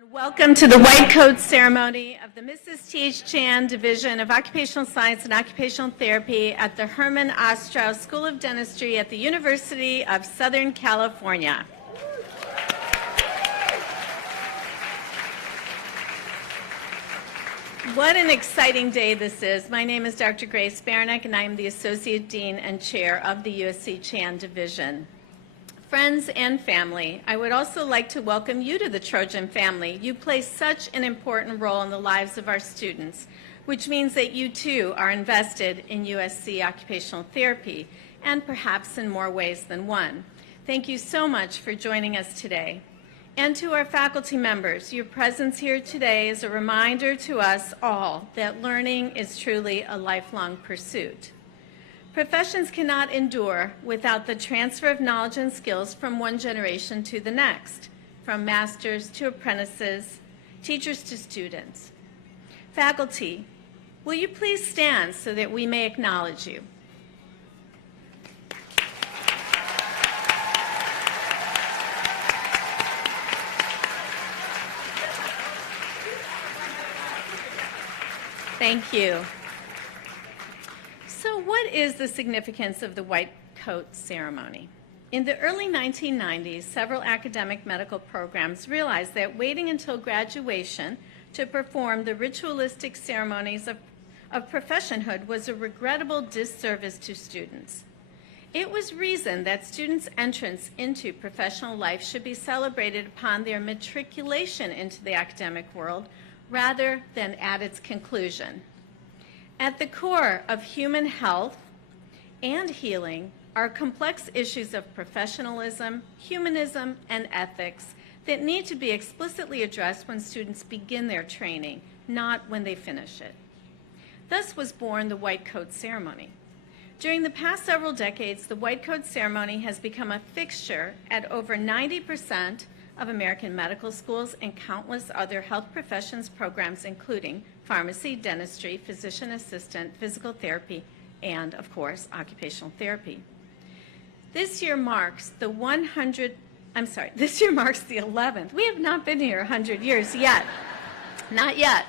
And welcome to the White Coat Ceremony of the Mrs. T.H. Chan Division of Occupational Science and Occupational Therapy at the Herman Ostrow School of Dentistry at the University of Southern California. What an exciting day this is. My name is Dr. Grace Baranek, and I am the Associate Dean and Chair of the USC Chan Division. Friends and family, I would also like to welcome you to the Trojan family. You play such an important role in the lives of our students, which means that you too are invested in USC occupational therapy, and perhaps in more ways than one. Thank you so much for joining us today. And to our faculty members, your presence here today is a reminder to us all that learning is truly a lifelong pursuit. Professions cannot endure without the transfer of knowledge and skills from one generation to the next, from masters to apprentices, teachers to students. Faculty, will you please stand so that we may acknowledge you? Thank you. So what is the significance of the White Coat Ceremony? In the early 1990s, several academic medical programs realized that waiting until graduation to perform the ritualistic ceremonies of professionhood was a regrettable disservice to students. It was reasoned that students' entrance into professional life should be celebrated upon their matriculation into the academic world rather than at its conclusion. At the core of human health and healing are complex issues of professionalism, humanism, and ethics that need to be explicitly addressed when students begin their training, not when they finish it. Thus was born the White Coat Ceremony. During the past several decades, the White Coat Ceremony has become a fixture at over 90% of American medical schools and countless other health professions programs, including pharmacy, dentistry, physician assistant, physical therapy, and, of course, occupational therapy. This year marks the 11th. We have not been here 100 years yet. Not yet.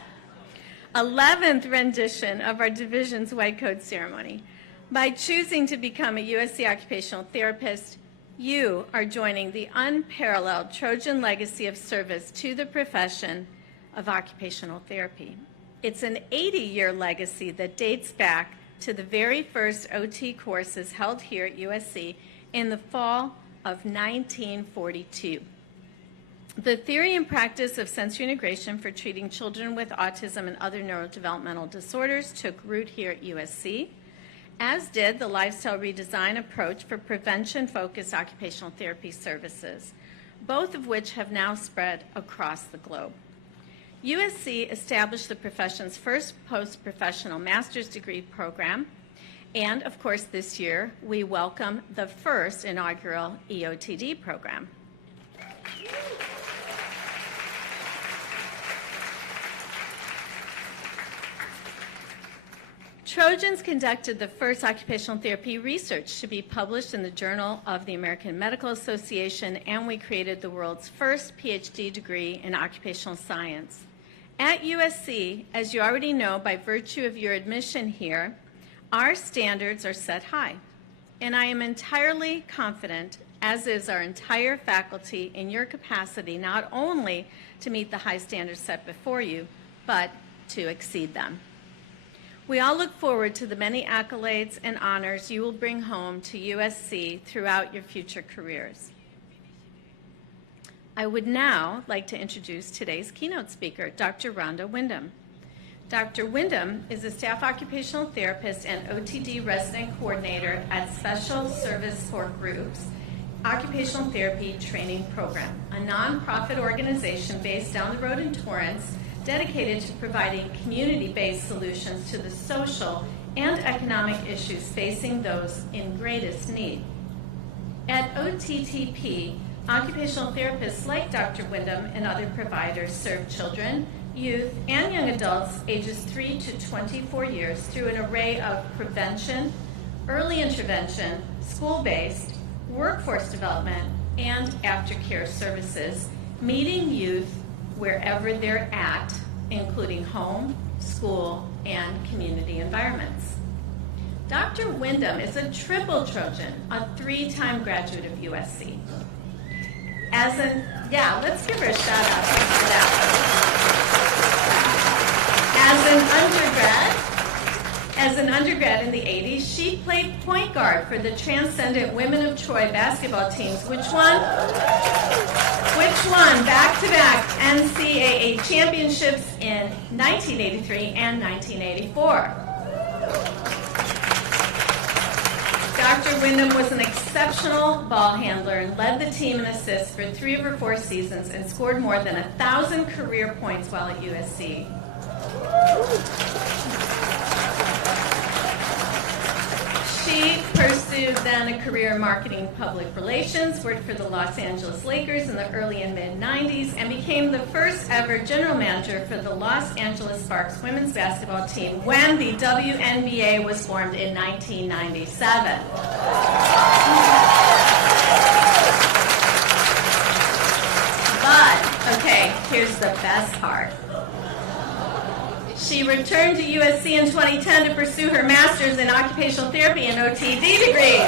11th rendition of our division's White Coat Ceremony. By choosing to become a USC occupational therapist, you are joining the unparalleled Trojan legacy of service to the profession of occupational therapy. It's an 80-year legacy that dates back to the very first OT courses held here at USC in the fall of 1942. The theory and practice of sensory integration for treating children with autism and other neurodevelopmental disorders took root here at USC, as did the lifestyle redesign approach for prevention-focused occupational therapy services, both of which have now spread across the globe. USC established the profession's first post-professional master's degree program, and of course this year we welcome the first inaugural EOTD program. Trojans conducted the first occupational therapy research to be published in the Journal of the American Medical Association, and we created the world's first PhD degree in occupational science. At USC, as you already know by virtue of your admission here, our standards are set high. And I am entirely confident, as is our entire faculty, in your capacity not only to meet the high standards set before you, but to exceed them. We all look forward to the many accolades and honors you will bring home to USC throughout your future careers. I would now like to introduce today's keynote speaker, Dr. Rhonda Wyndham. Dr. Wyndham is a staff occupational therapist and OTD resident coordinator at Special Service for Groups Occupational Therapy Training Program, a nonprofit organization based down the road in Torrance, dedicated to providing community-based solutions to the social and economic issues facing those in greatest need. At OTTP, occupational therapists like Dr. Wyndham and other providers serve children, youth, and young adults ages 3 to 24 years through an array of prevention, early intervention, school-based, workforce development, and aftercare services, meeting youth wherever they're at, including home, school, and community environments. Dr. Wyndham is a triple Trojan, a 3-time graduate of USC. Let's give her a shout out for that. As an undergrad in the 80s, she played point guard for the transcendent Women of Troy basketball teams, which won back-to-back NCAA championships in 1983 and 1984. Dr. Wyndham was an exceptional ball handler and led the team in assists for 3 of her 4 seasons and scored more than 1,000 career points while at USC. She pursued then a career in marketing and public relations, worked for the Los Angeles Lakers in the early and mid-90s, and became the first ever general manager for the Los Angeles Sparks women's basketball team when the WNBA was formed in 1997. But, okay, here's the best part. She returned to USC in 2010 to pursue her master's in occupational therapy and OTD degrees,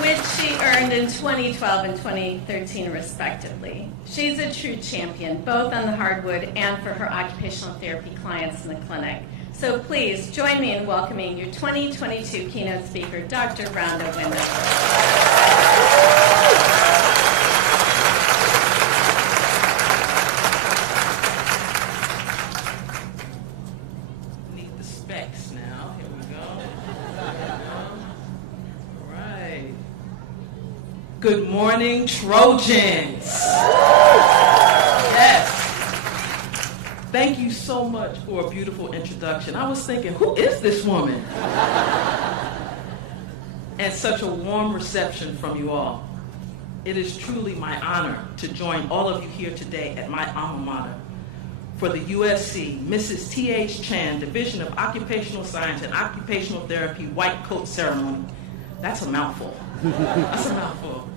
which she earned in 2012 and 2013, respectively. She's a true champion, both on the hardwood and for her occupational therapy clients in the clinic. So please join me in welcoming your 2022 keynote speaker, Dr. Rhonda Wyndham. Good morning, Trojans. Yes. Thank you so much for a beautiful introduction. I was thinking, who is this woman? And such a warm reception from you all. It is truly my honor to join all of you here today at my alma mater for the USC Mrs. T.H. Chan Division of Occupational Science and Occupational Therapy White Coat Ceremony. That's a mouthful. That's a mouthful.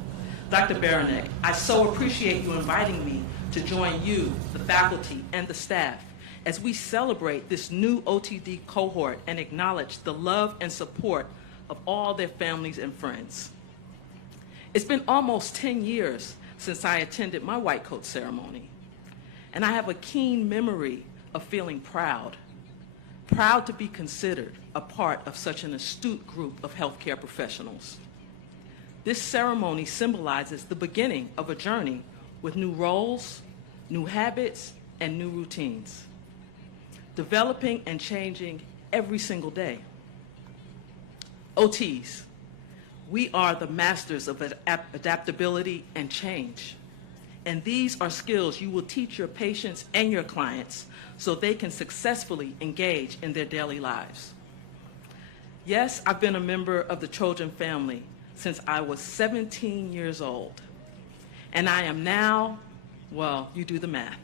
Dr. Baranek, I so appreciate you inviting me to join you, the faculty, and the staff as we celebrate this new OTD cohort and acknowledge the love and support of all their families and friends. It's been almost 10 years since I attended my white coat ceremony, and I have a keen memory of feeling proud to be considered a part of such an astute group of healthcare professionals. This ceremony symbolizes the beginning of a journey with new roles, new habits, and new routines, developing and changing every single day. OTs, we are the masters of adaptability and change. And these are skills you will teach your patients and your clients so they can successfully engage in their daily lives. Yes, I've been a member of the Trojan family since I was 17 years old. And I am now, well, you do the math.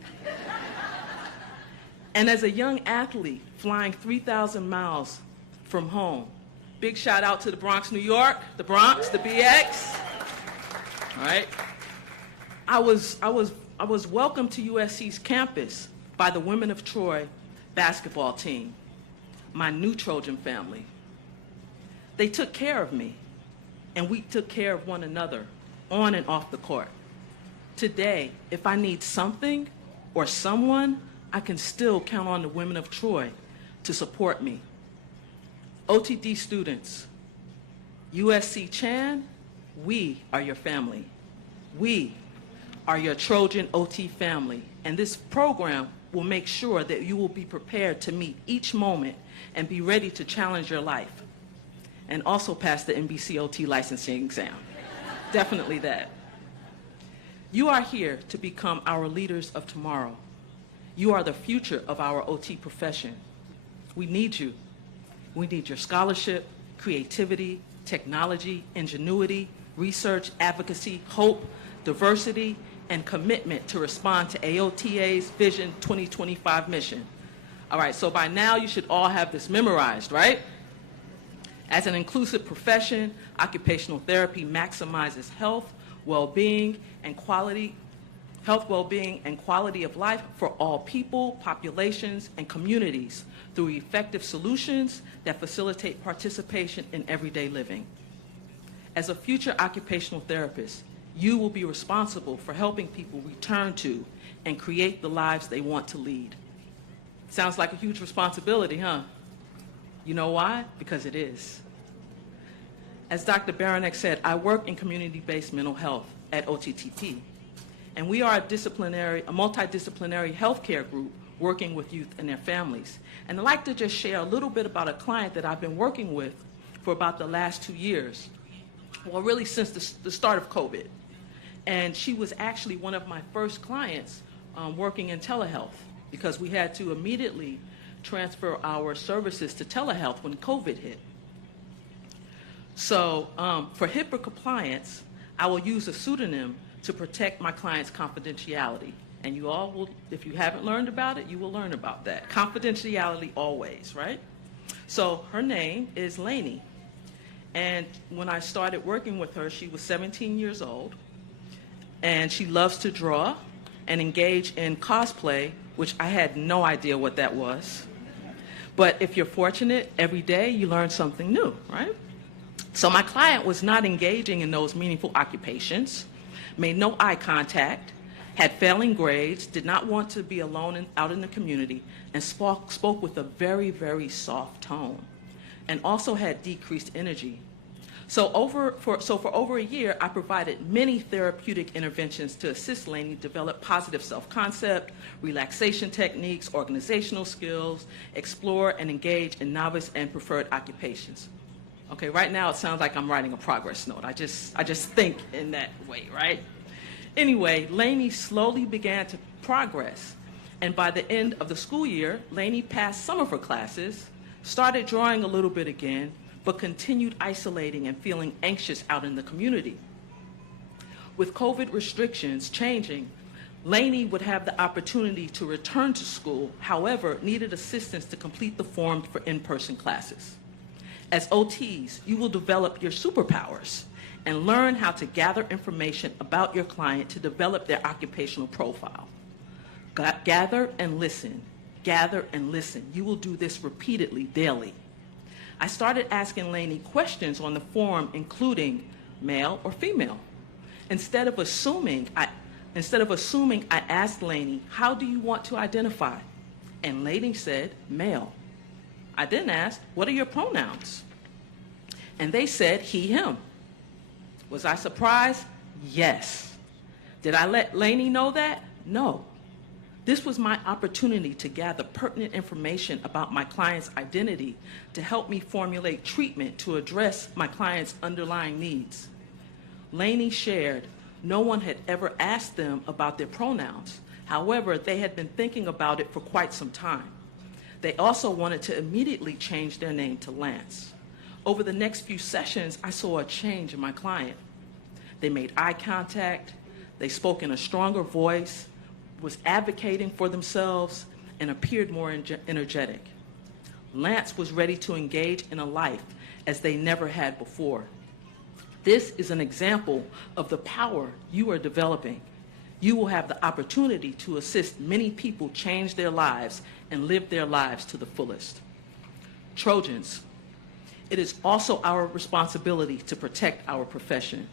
And as a young athlete flying 3,000 miles from home, big shout out to the Bronx, New York, the Bronx, the BX. All right. I was welcomed to USC's campus by the Women of Troy basketball team, my new Trojan family. They took care of me, and we took care of one another on and off the court. Today, if I need something or someone, I can still count on the Women of Troy to support me. OTD students, USC Chan, we are your family. We are your Trojan OT family, and this program will make sure that you will be prepared to meet each moment and be ready to challenge your life, and also pass the NBC OT licensing exam. Definitely that. You are here to become our leaders of tomorrow. You are the future of our OT profession. We need you. We need your scholarship, creativity, technology, ingenuity, research, advocacy, hope, diversity, and commitment to respond to AOTA's Vision 2025 mission. All right, so by now you should all have this memorized, right? As an inclusive profession, occupational therapy maximizes health, well-being, and quality of life for all people, populations, and communities through effective solutions that facilitate participation in everyday living. As a future occupational therapist, you will be responsible for helping people return to and create the lives they want to lead. Sounds like a huge responsibility, huh? You know why? Because it is. As Dr. Baranek said, I work in community-based mental health at OTTP, and we are a multidisciplinary healthcare group working with youth and their families. And I'd like to just share a little bit about a client that I've been working with for about the last 2 years. Well, really since the start of COVID. And she was actually one of my first clients working in telehealth, because we had to immediately transfer our services to telehealth when COVID hit. So for HIPAA compliance, I will use a pseudonym to protect my client's confidentiality. And you all will, if you haven't learned about it, you will learn about that. Confidentiality always, right? So her name is Lainey. And when I started working with her, she was 17 years old. And she loves to draw and engage in cosplay, which I had no idea what that was. But if you're fortunate, every day you learn something new, right? So my client was not engaging in those meaningful occupations, made no eye contact, had failing grades, did not want to be alone out in the community, and spoke with a very, very soft tone, and also had decreased energy. So for over a year, I provided many therapeutic interventions to assist Lainey develop positive self-concept, relaxation techniques, organizational skills, explore and engage in novice and preferred occupations. Okay, right now it sounds like I'm writing a progress note. I just think in that way, right? Anyway, Lainey slowly began to progress, and by the end of the school year, Lainey passed some of her classes, started drawing a little bit again, but continued isolating and feeling anxious out in the community. With COVID restrictions changing, Lainey would have the opportunity to return to school, however, needed assistance to complete the forms for in-person classes. As OTs, you will develop your superpowers and learn how to gather information about your client to develop their occupational profile. Gather and listen. Gather and listen. You will do this repeatedly, daily. I started asking Lainey questions on the form, including male or female. Instead of assuming, I asked Lainey, how do you want to identify? And Lainey said, male. I then asked, what are your pronouns? And they said, he, him. Was I surprised? Yes. Did I let Lainey know that? No. This was my opportunity to gather pertinent information about my client's identity to help me formulate treatment to address my client's underlying needs. Lainey shared, no one had ever asked them about their pronouns. However, they had been thinking about it for quite some time. They also wanted to immediately change their name to Lance. Over the next few sessions, I saw a change in my client. They made eye contact, they spoke in a stronger voice, was advocating for themselves, and appeared more energetic. Lance was ready to engage in a life as they never had before. This is an example of the power you are developing. You will have the opportunity to assist many people change their lives and live their lives to the fullest. Trojans, it is also our responsibility to protect our profession.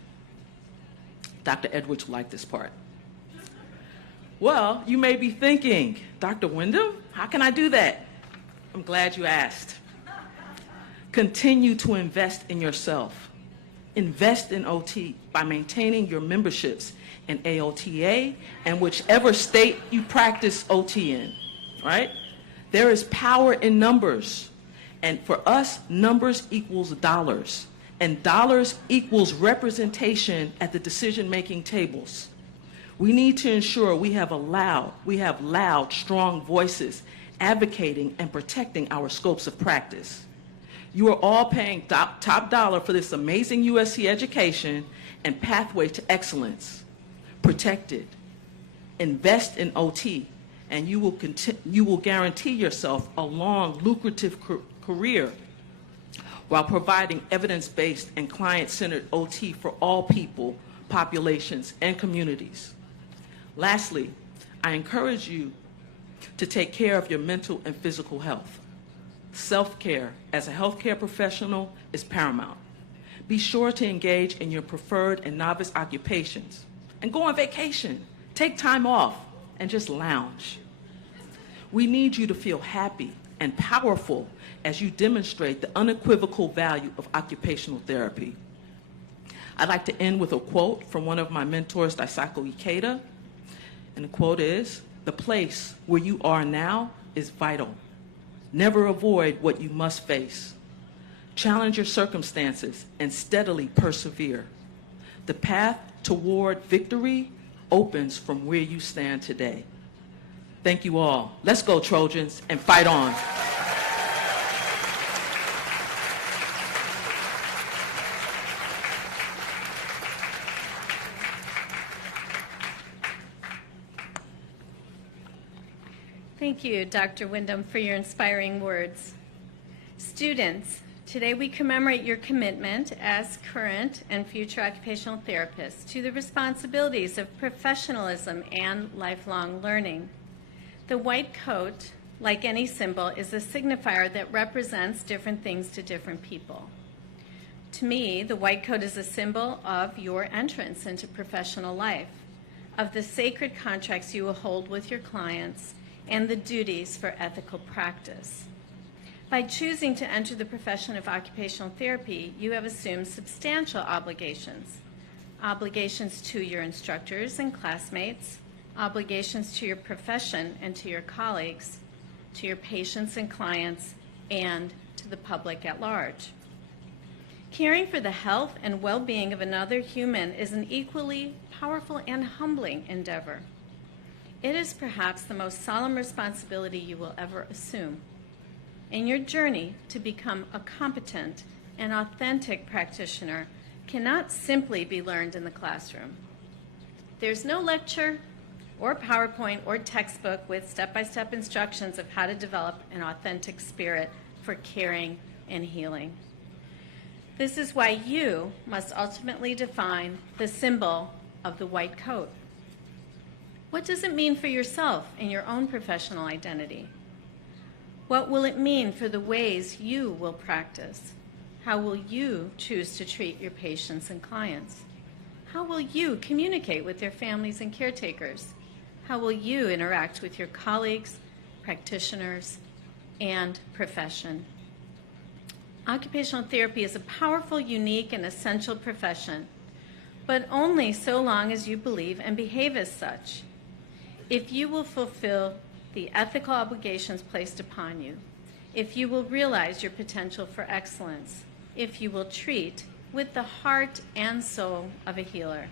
Dr. Edwards will like this part. Well, you may be thinking, Dr. Wyndham, how can I do that? I'm glad you asked. Continue to invest in yourself. Invest in OT by maintaining your memberships in AOTA and whichever state you practice OT in, right? There is power in numbers. And for us, numbers equals dollars. And dollars equals representation at the decision-making tables. We need to ensure we have loud, strong voices advocating and protecting our scopes of practice. You are all paying top dollar for this amazing USC education and pathway to excellence. Protect it. Invest in OT, and you will guarantee yourself a long, lucrative career while providing evidence-based and client-centered OT for all people, populations, and communities. Lastly, I encourage you to take care of your mental and physical health. Self-care as a healthcare professional is paramount. Be sure to engage in your preferred and novice occupations and go on vacation. Take time off and just lounge. We need you to feel happy and powerful as you demonstrate the unequivocal value of occupational therapy. I'd like to end with a quote from one of my mentors, Daisaku Ikeda, and the quote is, "The place where you are now is vital. Never avoid what you must face. Challenge your circumstances and steadily persevere. The path toward victory opens from where you stand today." Thank you all. Let's go, Trojans, and fight on. Thank you, Dr. Wyndham, for your inspiring words. Students, today we commemorate your commitment as current and future occupational therapists to the responsibilities of professionalism and lifelong learning. The white coat, like any symbol, is a signifier that represents different things to different people. To me, the white coat is a symbol of your entrance into professional life, of the sacred contracts you will hold with your clients, and the duties for ethical practice. By choosing to enter the profession of occupational therapy, you have assumed substantial obligations. Obligations to your instructors and classmates, obligations to your profession and to your colleagues, to your patients and clients, and to the public at large. Caring for the health and well-being of another human is an equally powerful and humbling endeavor. It is perhaps the most solemn responsibility you will ever assume. And your journey to become a competent and authentic practitioner cannot simply be learned in the classroom. There's no lecture or PowerPoint or textbook with step-by-step instructions of how to develop an authentic spirit for caring and healing. This is why you must ultimately define the symbol of the white coat. What does it mean for yourself and your own professional identity? What will it mean for the ways you will practice? How will you choose to treat your patients and clients? How will you communicate with their families and caretakers? How will you interact with your colleagues, practitioners, and profession? Occupational therapy is a powerful, unique, and essential profession, but only so long as you believe and behave as such. If you will fulfill the ethical obligations placed upon you, if you will realize your potential for excellence, if you will treat with the heart and soul of a healer.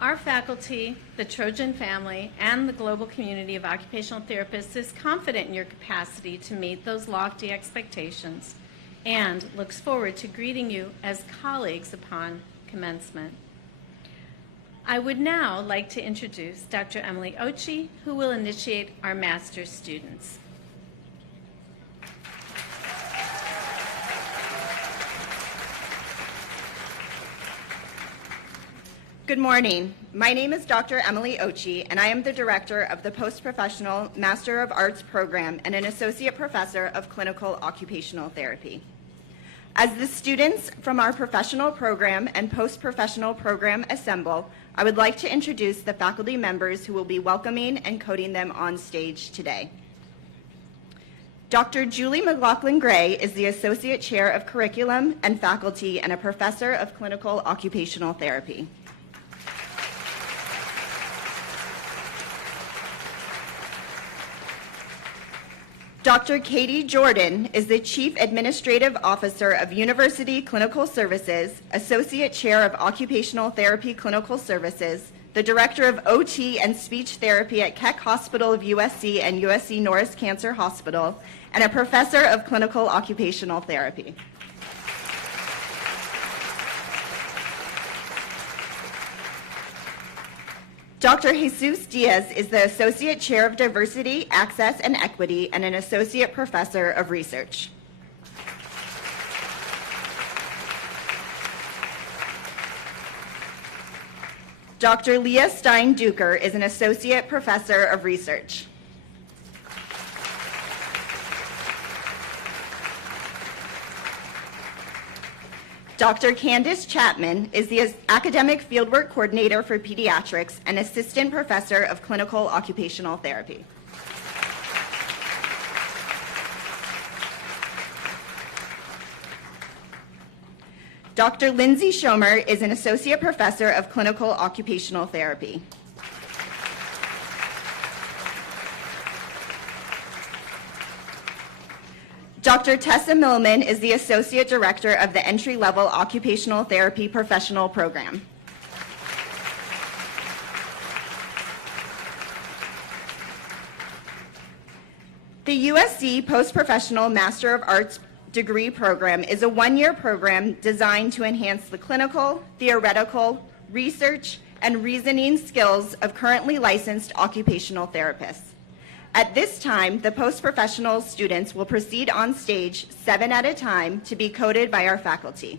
Our faculty, the Trojan family, and the global community of occupational therapists is confident in your capacity to meet those lofty expectations and looks forward to greeting you as colleagues upon commencement. I would now like to introduce Dr. Emily Ochi, who will initiate our master's students. Good morning. My name is Dr. Emily Ochi, and I am the director of the Post-Professional Master of Arts program and an associate professor of clinical occupational therapy. As the students from our professional program and post-professional program assemble, I would like to introduce the faculty members who will be welcoming and coding them on stage today. Dr. Julie McLaughlin-Gray is the Associate Chair of Curriculum and Faculty and a Professor of Clinical Occupational Therapy. Dr. Katie Jordan is the Chief Administrative Officer of University Clinical Services, Associate Chair of Occupational Therapy Clinical Services, the Director of OT and Speech Therapy at Keck Hospital of USC and USC Norris Cancer Hospital, and a Professor of Clinical Occupational Therapy. Dr. Jesus Diaz is the Associate Chair of Diversity, Access, and Equity and an Associate Professor of Research. Dr. Leah Stein-Duker is an Associate Professor of Research. Dr. Candace Chapman is the Academic Fieldwork Coordinator for Pediatrics and Assistant Professor of Clinical Occupational Therapy. Dr. Lindsay Schomer is an Associate Professor of Clinical Occupational Therapy. Dr. Tessa Millman is the Associate Director of the Entry-Level Occupational Therapy Professional Program. The USC Post-Professional Master of Arts degree program is a one-year program designed to enhance the clinical, theoretical, research, and reasoning skills of currently licensed occupational therapists. At this time, the post-professional students will proceed on stage 7 at a time to be coded by our faculty.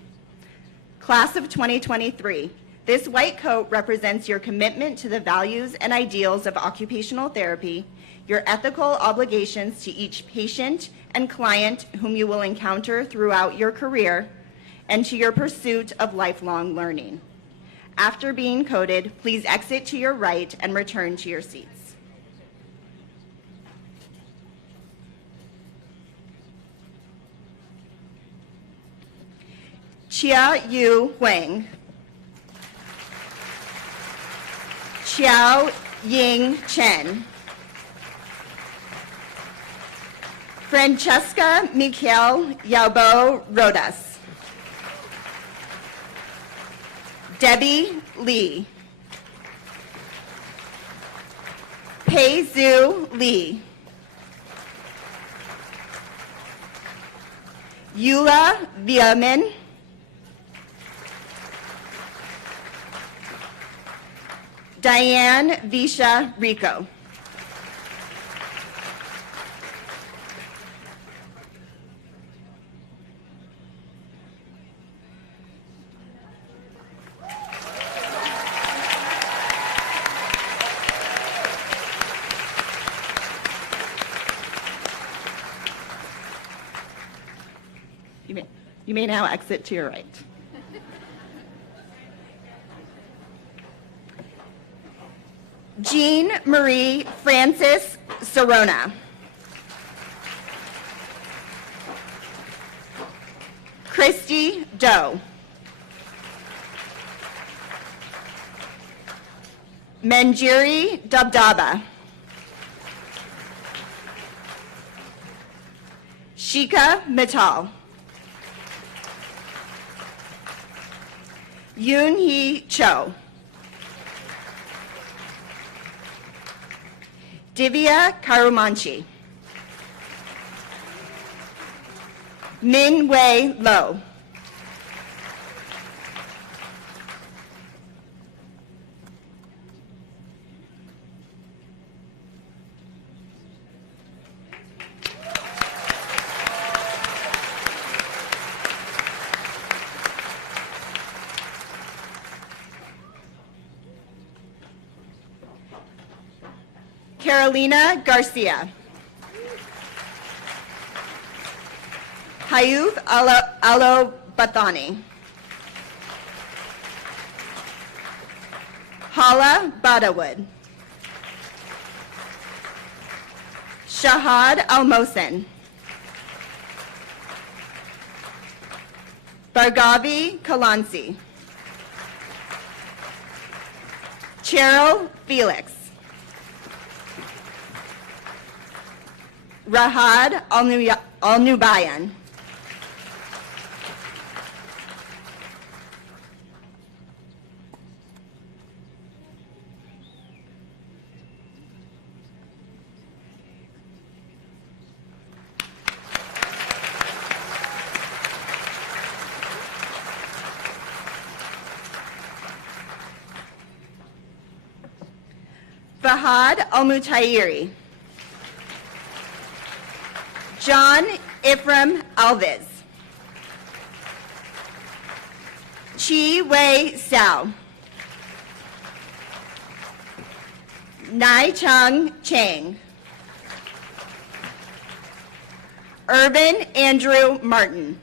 Class of 2023, this white coat represents your commitment to the values and ideals of occupational therapy, your ethical obligations to each patient and client whom you will encounter throughout your career, and to your pursuit of lifelong learning. After being coded, please exit to your right and return to your seats. Chia Yu Huang. Xiao Ying Chen. Francesca Michael Yaubo Rodas. Debbie Lee. Pei Zhu Lee. Eula Viamin. Diane Visha Rico. You may now exit to your right. Jean Marie Francis Sorona. Christy Doe. Manjiri Dabdaba. Shika Mittal. Yoon Hee Cho. Divya Karumanchi. Min Wei Lo. Carolina Garcia. Hayuv Alo Bathani. Hala Badawood. Shahad Al-Mohsen. Bargavi Kalansi. Cheryl Felix. Rahad Al-Nubayan. Fahad Al-Mutayiri. John Ephraim Alviz. Chi Wei Sao. Nai Chung Chang. Irvin Andrew Martin.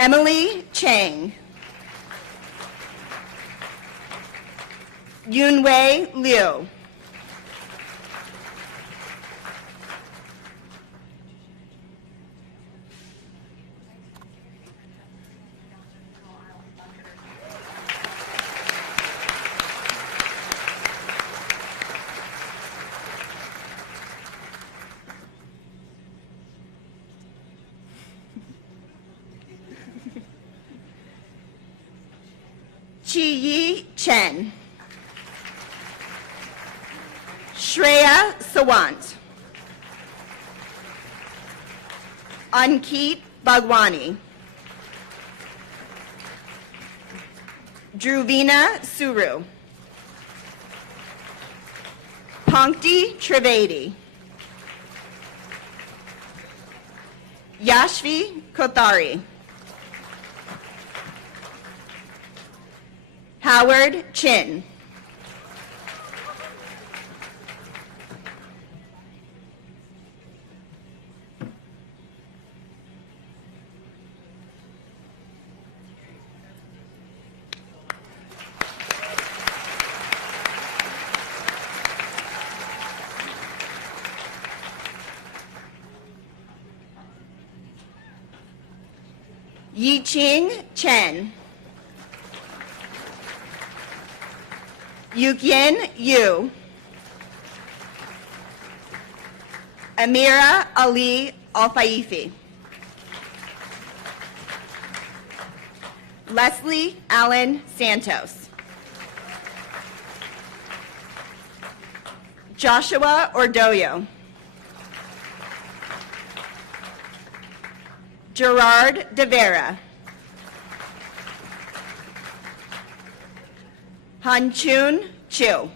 Emily Chang. Yunwei Liu. Chi Yi Chen. Shreya Sawant. Ankit Bhagwani. Druvina Suru. Pankti Trivedi. Yashvi Kothari. Howard Chin. Yiqing Chen. Yukien Yu. Amira Ali Al-Faifi. Leslie Allen Santos. Joshua Ordoyo. Gerard De Vera. Hanchun Chiu.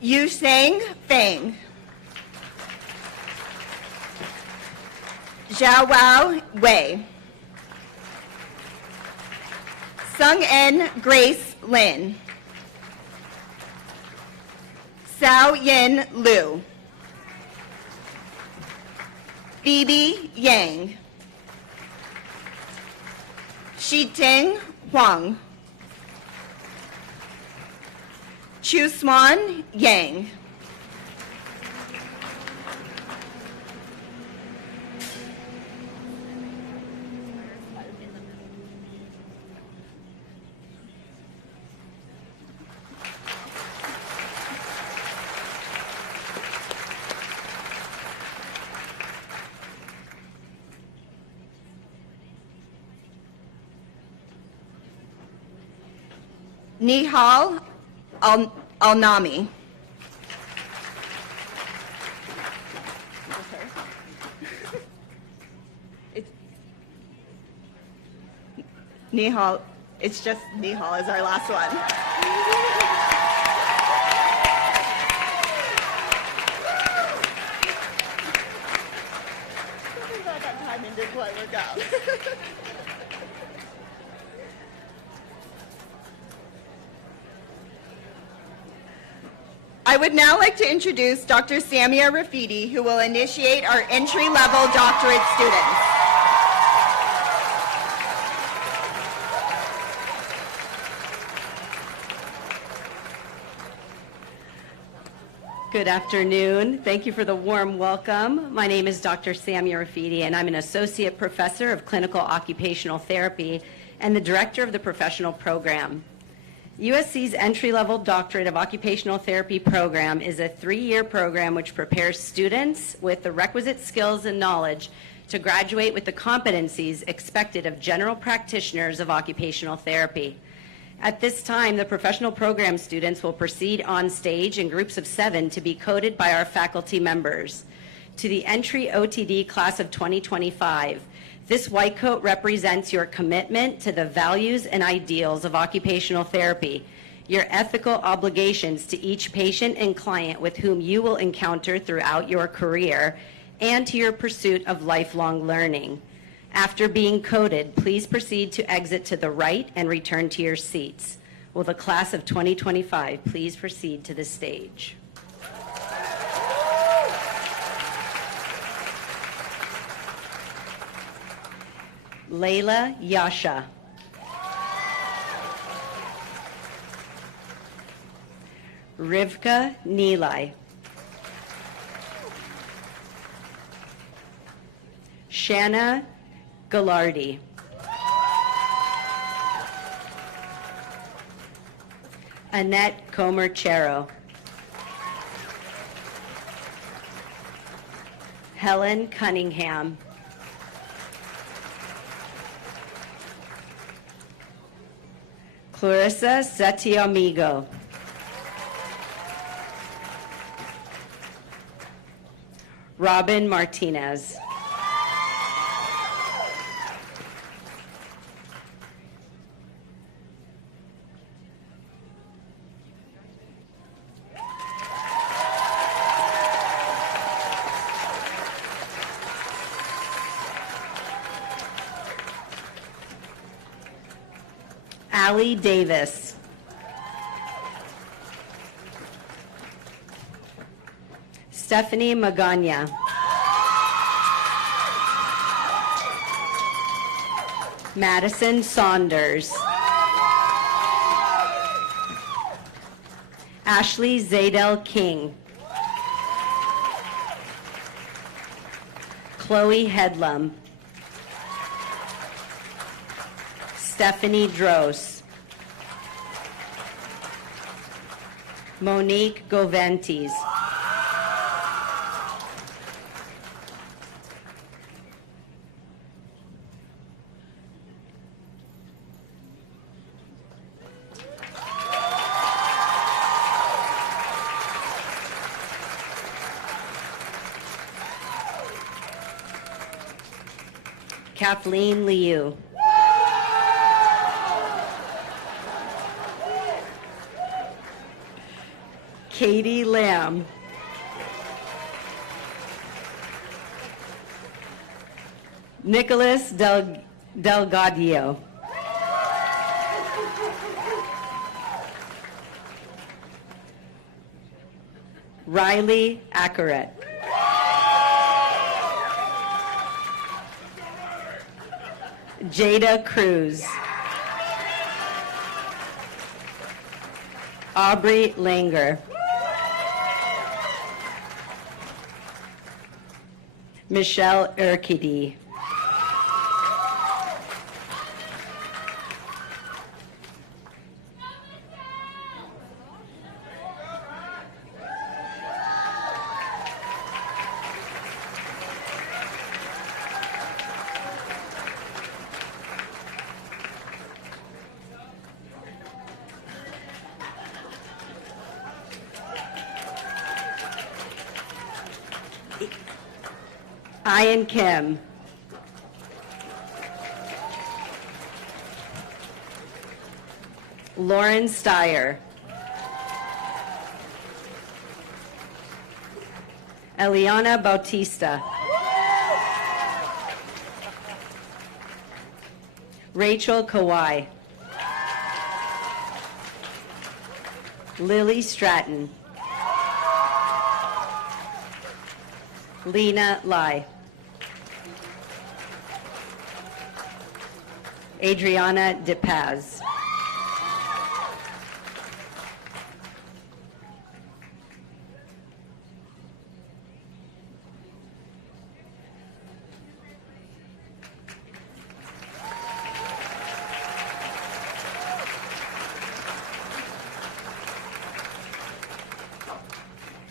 Yu Sang Feng. Zhao Wei. Sung En Grace Lin. Sao Yin Liu. Phoebe Yang. Shiting Huang. Chusman Yang. Nihal Al-Nami. Nihal, it's just Nihal is our last one. Something about that timing didn't quite work out. I would now like to introduce Dr. Samia Rafidi, who will initiate our entry-level doctorate students. Good afternoon. Thank you for the warm welcome. My name is Dr. Samia Rafidi, and I'm an associate professor of clinical occupational therapy and the director of the professional program. USC's entry-level doctorate of occupational therapy program is a 3-year program which prepares students with the requisite skills and knowledge to graduate with the competencies expected of general practitioners of occupational therapy. At this time, the professional program students will proceed on stage in groups of 7 to be coded by our faculty members. To the entry OTD class of 2025, this white coat represents your commitment to the values and ideals of occupational therapy, your ethical obligations to each patient and client with whom you will encounter throughout your career, and to your pursuit of lifelong learning. After being coded, please proceed to exit to the right and return to your seats. Will the class of 2025 please proceed to the stage? Layla Yasha. Rivka Nilay. Shanna Gallardi. Annette Comer-Chero. Helen Cunningham. Clarissa Setiamigo. Robin Martinez. Allie Davis. Stephanie Magana. Madison Saunders. Ashley Zadel King. Chloe Headlam. Stephanie Dross. Monique Goventes. Kathleen Liu. Katie Lamb. Nicholas Delgadillo. Riley Accaret. Jada Cruz. Aubrey Langer. Michelle Urquidi. Ian Kim. Lauren Steyer. Eliana Bautista. Rachel Kawai. Lily Stratton. Lena Lai. Adriana DePaz.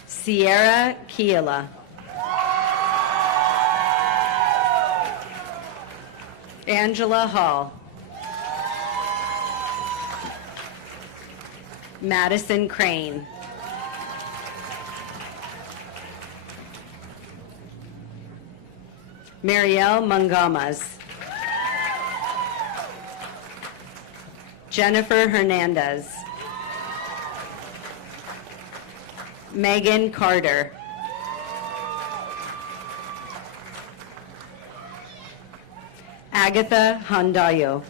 Sierra Kiela. Angela Hall. Madison Crane. Marielle Mangamas. Jennifer Hernandez. Megan Carter. Agatha Handayo.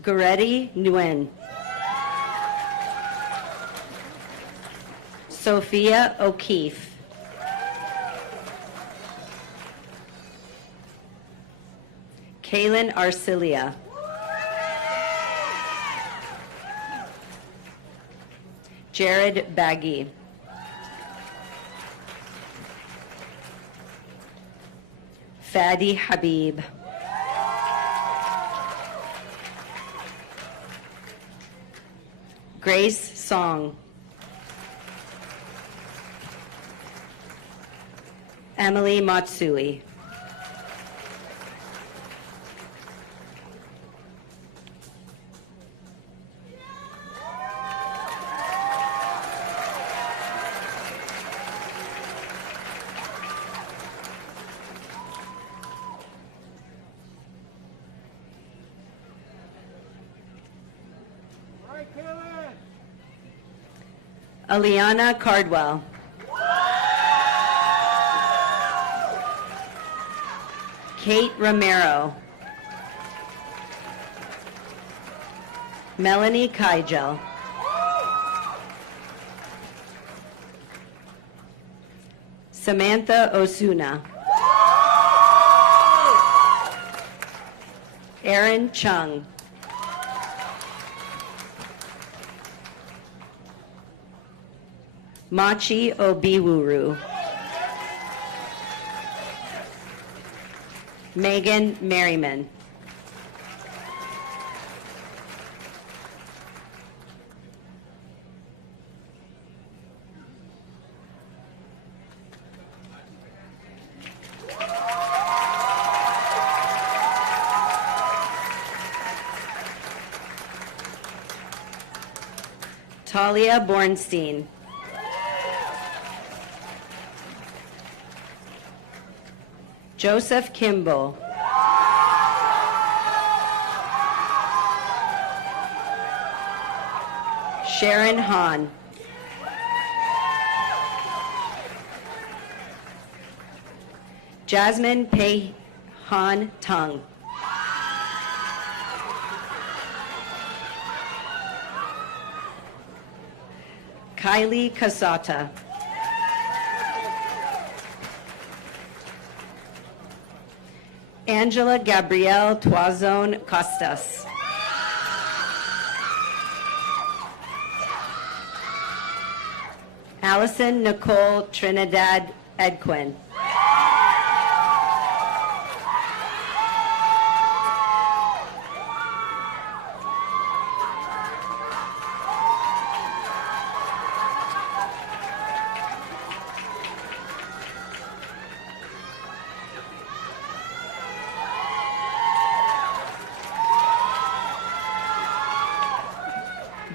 Goretti Nguyen. Sophia O'Keefe. Kaylin Arcilia. Jared Baggy. Fadi Habib. Grace Song. Emily Matsui. Aliana Cardwell. Kate Romero. Melanie Kygel. Samantha Osuna. Aaron Chung. Machi Obiwuru. Megan Merriman. Talia Bornstein. Joseph Kimball. Sharon Hahn. Jasmine Pei Han Tung. Kylie Casata. Angela Gabrielle Toison Costas. Allison Nicole Trinidad Edquin.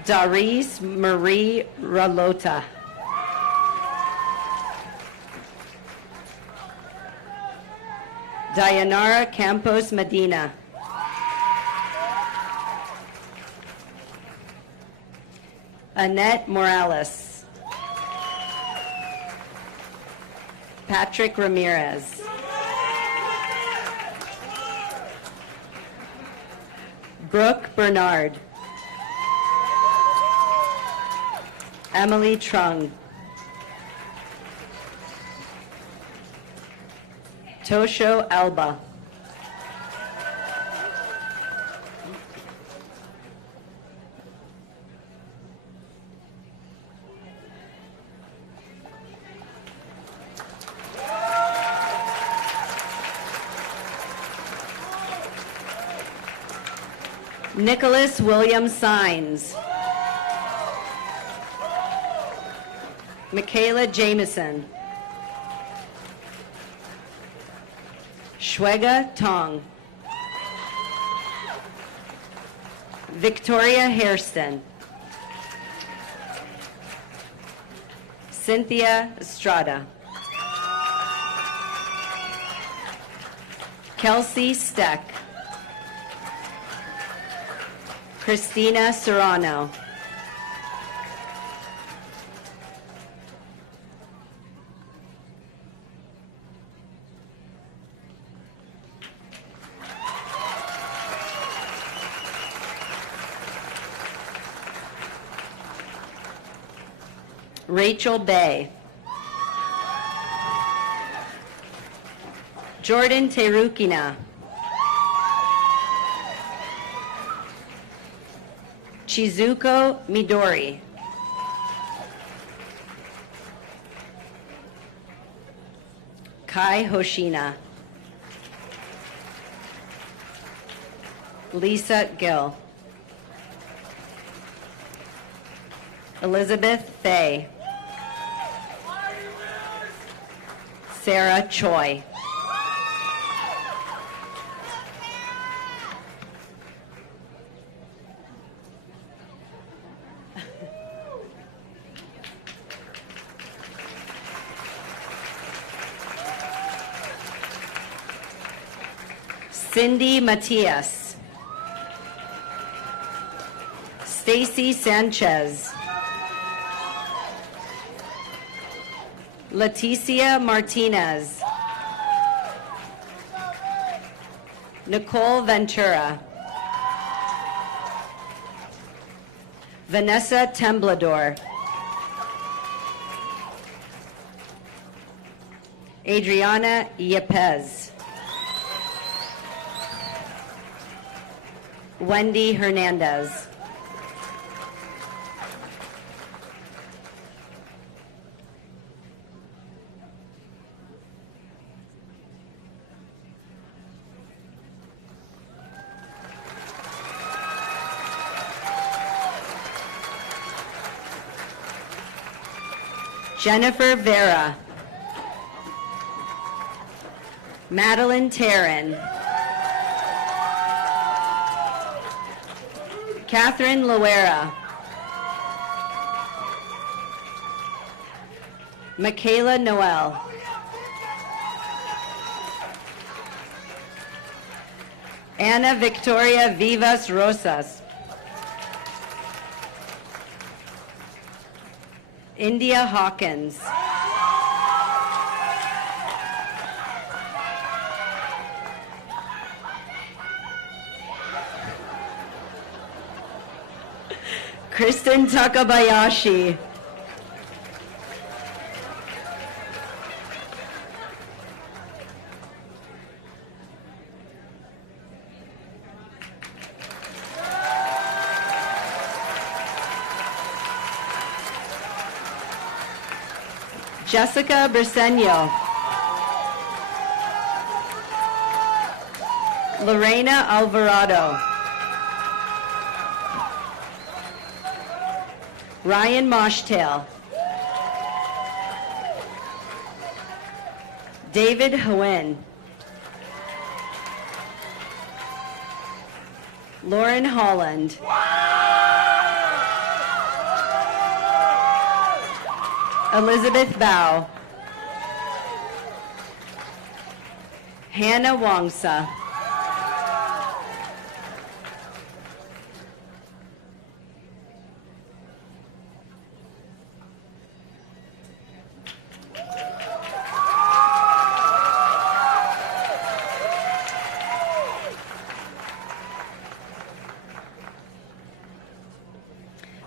Darice Marie Ralota. Dayanara Campos Medina. Annette Morales. Patrick Ramirez. Brooke Bernard. Emily Trung. Tosho Alba. Nicholas William Sines. Michaela Jameson. Shwega Tong. Victoria Hairston. Cynthia Estrada. Kelsey Steck. Christina Serrano. Rachel Bay. Jordan Terukina. Chizuko Midori. Kai Hoshina. Lisa Gill. Elizabeth Fay. Sarah Choi. Cindy Matias. Stacy Sanchez. Leticia Martinez. Nicole Ventura. Vanessa Temblador. Adriana Yepes. Wendy Hernandez. Jennifer Vera. Madeline Tarrin. Catherine Loera. Michaela Noel. Ana Victoria Vivas Rosas. India Hawkins. Kristen Takabayashi. Jessica Briseño. Lorena Alvarado. Ryan Moshtail. David Hoen. Lauren Holland. Elizabeth Bao. Hannah Wongsa.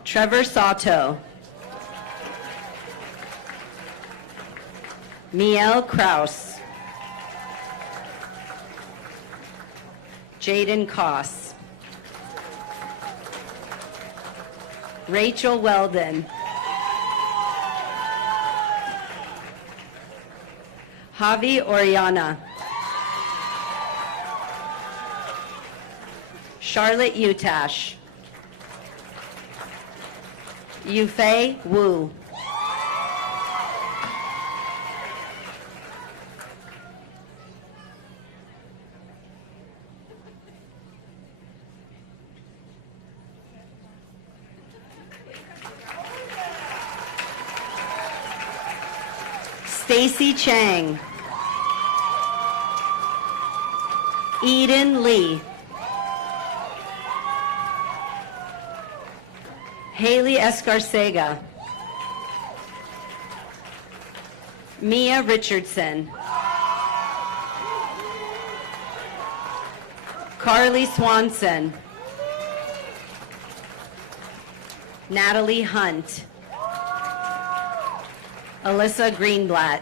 Trevor Sato. Miel Kraus. Jaden Koss. Rachel Weldon. Javi Oriana. Charlotte Utash. Yufei Wu. Stacy Chang. Eden Lee. Haley Escarcega. Mia Richardson. Carly Swanson. Natalie Hunt. Alyssa Greenblatt.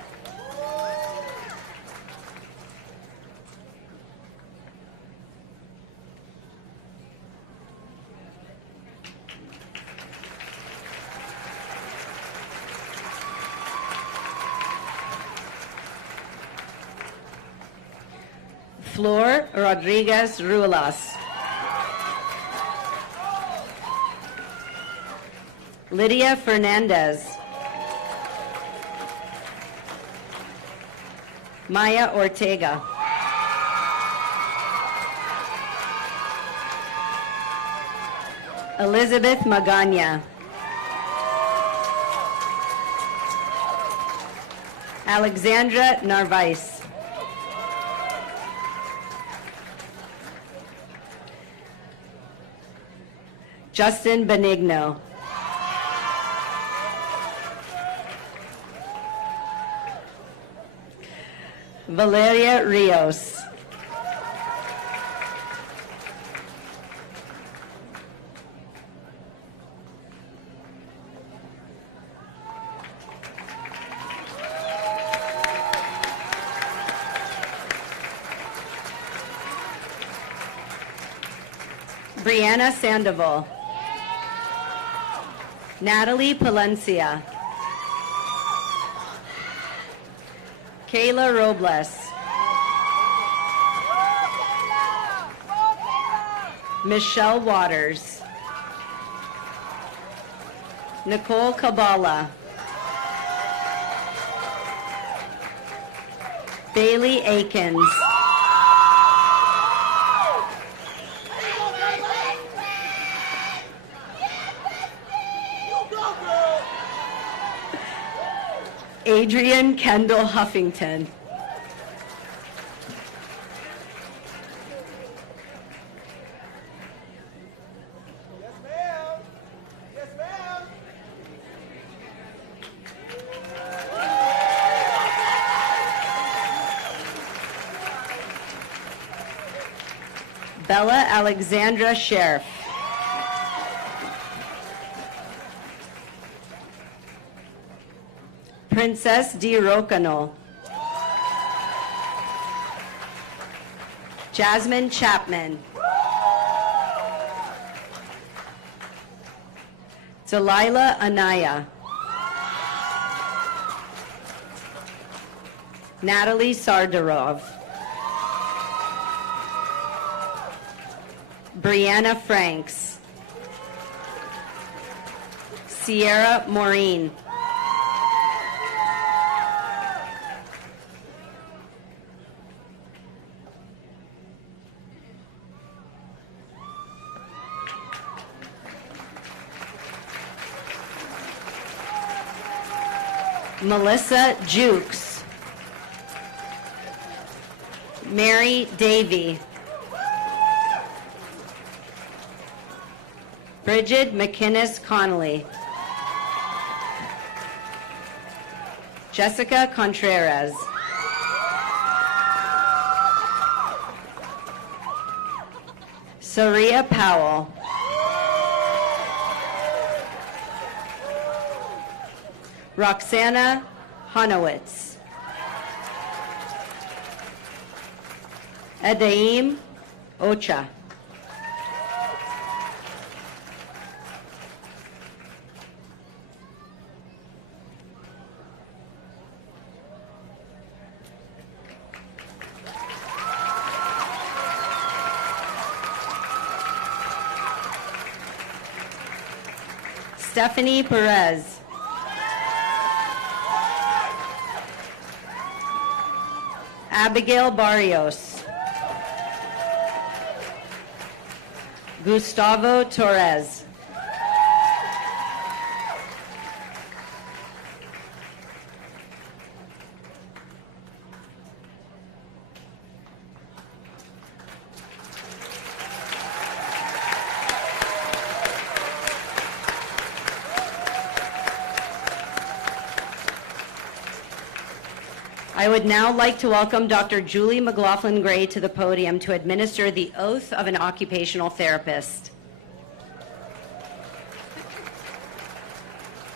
Flor Rodriguez Ruelas. Lydia Fernandez. Maya Ortega. Elizabeth Magana. Alexandra Narvaez. Justin Benigno. Valeria Rios. Brianna Sandoval. Natalie Palencia. Kayla Robles. Michelle Waters. Nicole Kabala. Bailey Akins. Adrian Kendall Huffington. Yes, ma'am. Yes, ma'am. Bella Alexandra Sheriff. Princess Di Rocano. Jasmine Chapman. Delilah Anaya. Natalie Sardarov. Brianna Franks. Sierra Maureen. Melissa Jukes. Mary Davy. Bridget McInnes Connolly. Jessica Contreras. Saria Powell. Roxana Honowitz. Adaim Ocha. Stephanie Perez. Abigail Barrios. Gustavo Torres. I would now like to welcome Dr. Julie McLaughlin-Gray to the podium to administer the oath of an occupational therapist.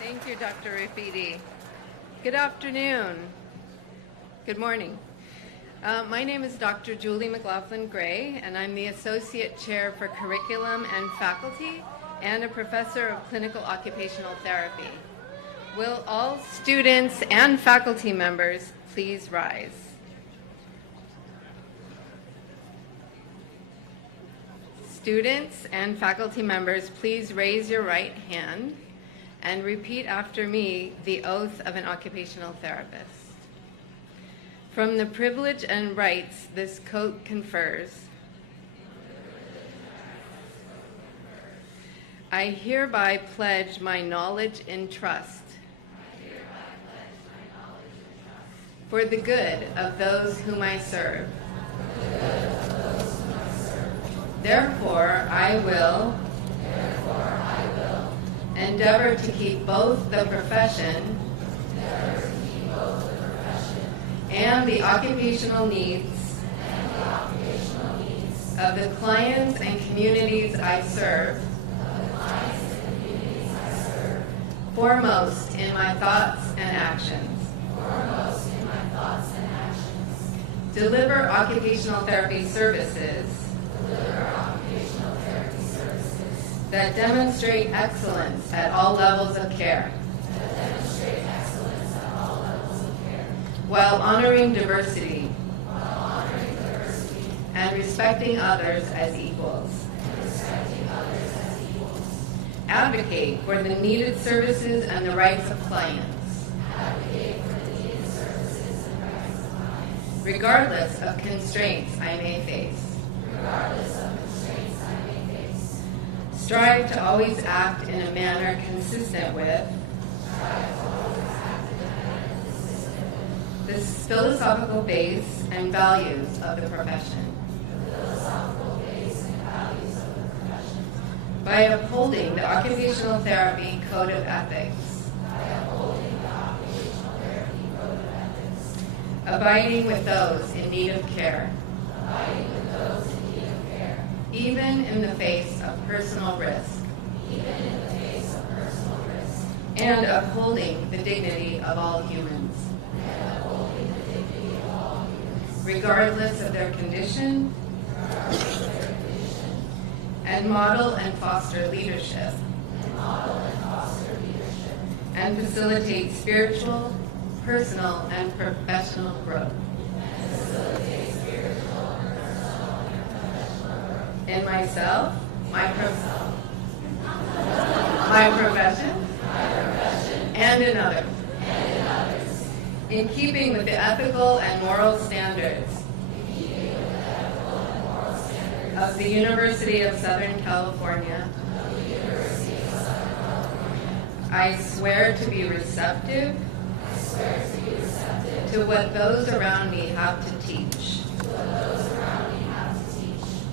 Thank you, Dr. Rafidi. Good afternoon. Good morning. My name is Dr. Julie McLaughlin-Gray, and I'm the Associate Chair for Curriculum and Faculty and a Professor of Clinical Occupational Therapy. Will all students and faculty members please rise? Students and faculty members, please raise your right hand and repeat after me the oath of an occupational therapist. From the privilege and rights this coat confers, I hereby pledge my knowledge and trust for the good of those whom I serve. Therefore, I will endeavor to keep both the profession and the occupational needs of the clients and communities I serve foremost in my thoughts and actions. Deliver occupational therapy services that demonstrate excellence at all levels of care, while honoring diversity and respecting others as equals. Advocate for the needed services and the rights of clients, regardless of constraints I may face. Strive to always act in a manner consistent with the philosophical base and values of the profession. By upholding the Occupational Therapy Code of Ethics, abiding with those in need of care, even in the face of personal risk, and upholding the dignity of all humans, regardless of their condition, and model and foster leadership, and facilitate spiritual, personal, and professional growth. In myself, my profession, and in others. In keeping with the ethical and moral standards of the University of Southern California, I swear to be receptive to what those around me have to teach.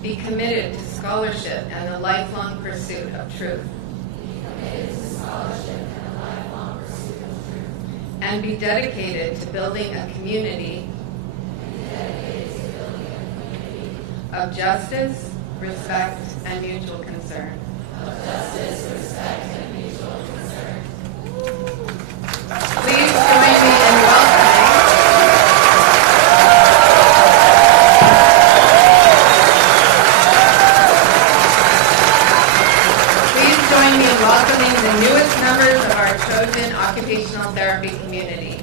Be committed to scholarship and the lifelong pursuit of truth. And be dedicated to building a community of justice, respect, and mutual concern. Please join me in welcoming the newest members of our chosen occupational therapy community.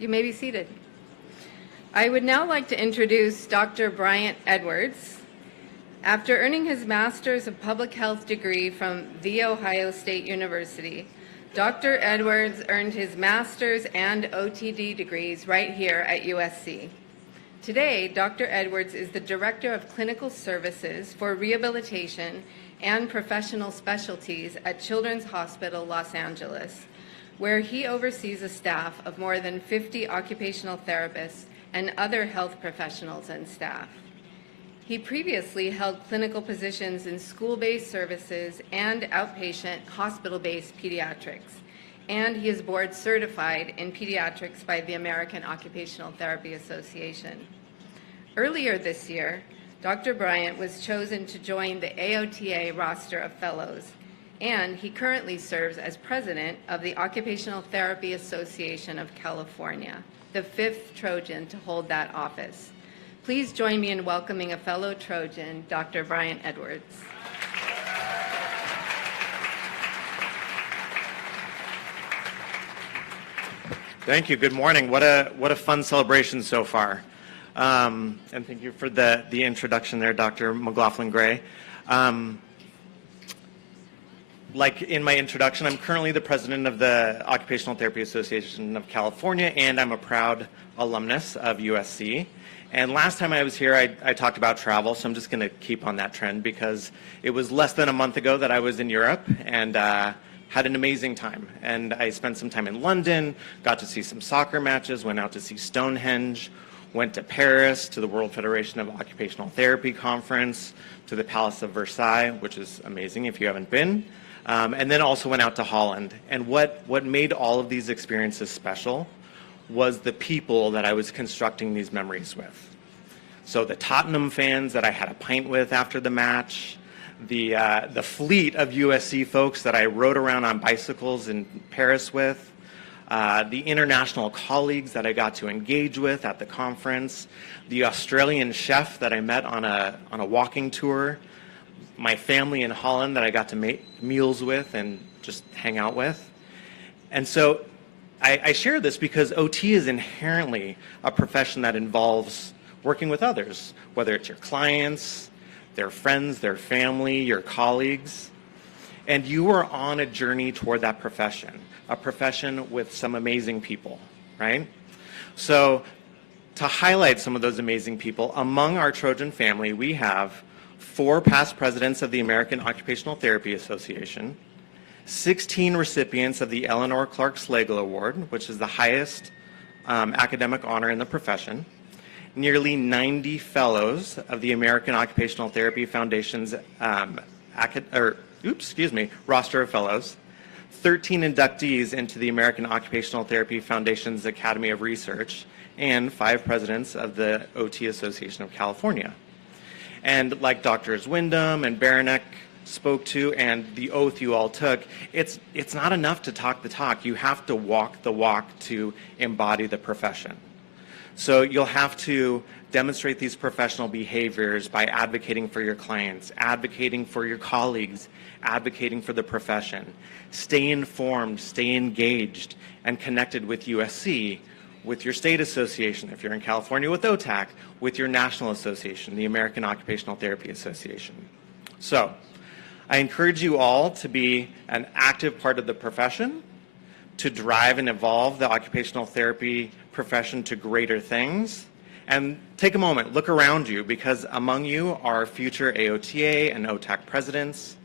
You may be seated. I would now like to introduce Dr. Bryant Edwards. After earning his Master's of Public Health degree from The Ohio State University, Dr. Edwards earned his Master's and OTD degrees right here at USC. Today, Dr. Edwards is the Director of Clinical Services for Rehabilitation and Professional Specialties at Children's Hospital Los Angeles, where he oversees a staff of more than 50 occupational therapists and other health professionals and staff. He previously held clinical positions in school-based services and outpatient hospital-based pediatrics, and he is board certified in pediatrics by the American Occupational Therapy Association. Earlier this year, Dr. Bryant was chosen to join the AOTA roster of fellows, and he currently serves as president of the Occupational Therapy Association of California, the 5th Trojan to hold that office. Please join me in welcoming a fellow Trojan, Dr. Bryant Edwards. Thank you. Good morning. What a fun celebration so far. And thank you for the introduction there, Dr. McLaughlin-Gray. Like in my introduction, I'm currently the president of the Occupational Therapy Association of California, and I'm a proud alumnus of USC. And last time I was here, I talked about travel, so I'm just going to keep on that trend because it was less than a month ago that I was in Europe and had an amazing time. And I spent some time in London, got to see some soccer matches, went out to see Stonehenge, went to Paris, to the World Federation of Occupational Therapy Conference, to the Palace of Versailles, which is amazing if you haven't been, and then also went out to Holland. And what made all of these experiences special was the people that I was constructing these memories with. So the Tottenham fans that I had a pint with after the match, the fleet of USC folks that I rode around on bicycles in Paris with, the international colleagues that I got to engage with at the conference, the Australian chef that I met on a walking tour, my family in Holland that I got to make meals with and just hang out with. And so I share this because OT is inherently a profession that involves working with others, whether it's your clients, their friends, their family, your colleagues. And you are on a journey toward that profession, a profession with some amazing people, right? So to highlight some of those amazing people, among our Trojan family, we have 4 past presidents of the American Occupational Therapy Association, 16 recipients of the Eleanor Clark Slagle Award, which is the highest academic honor in the profession, nearly 90 fellows of the American Occupational Therapy Foundation's roster of fellows, 13 inductees into the American Occupational Therapy Foundation's Academy of Research, and 5 presidents of the OT Association of California. And like Drs. Wyndham and Baranek spoke to, and the oath you all took, it's not enough to talk the talk. You have to walk the walk to embody the profession. So you'll have to demonstrate these professional behaviors by advocating for your clients, advocating for your colleagues, advocating for the profession. Stay informed, stay engaged, and connected with USC, with your state association, if you're in California, with OTAC, with your national association, the American Occupational Therapy Association. So I encourage you all to be an active part of the profession, to drive and evolve the occupational therapy profession to greater things. And take a moment, look around you, because among you are future AOTA and OTAC presidents,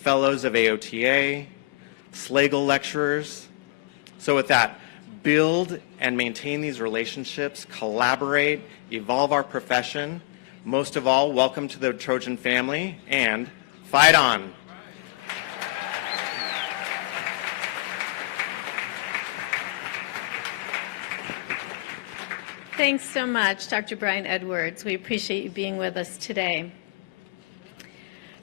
fellows of AOTA, Slagle lecturers. So with that, build and maintain these relationships, collaborate, evolve our profession. Most of all, welcome to the Trojan family, and fight on. Thanks so much, Dr. Bryant Edwards. We appreciate you being with us today.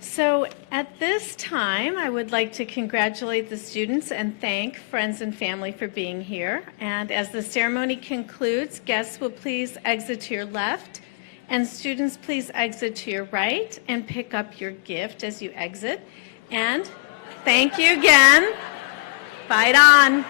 So at this time, I would like to congratulate the students and thank friends and family for being here. And as the ceremony concludes, guests will please exit to your left, and students please exit to your right and pick up your gift as you exit. And thank you again. Fight on.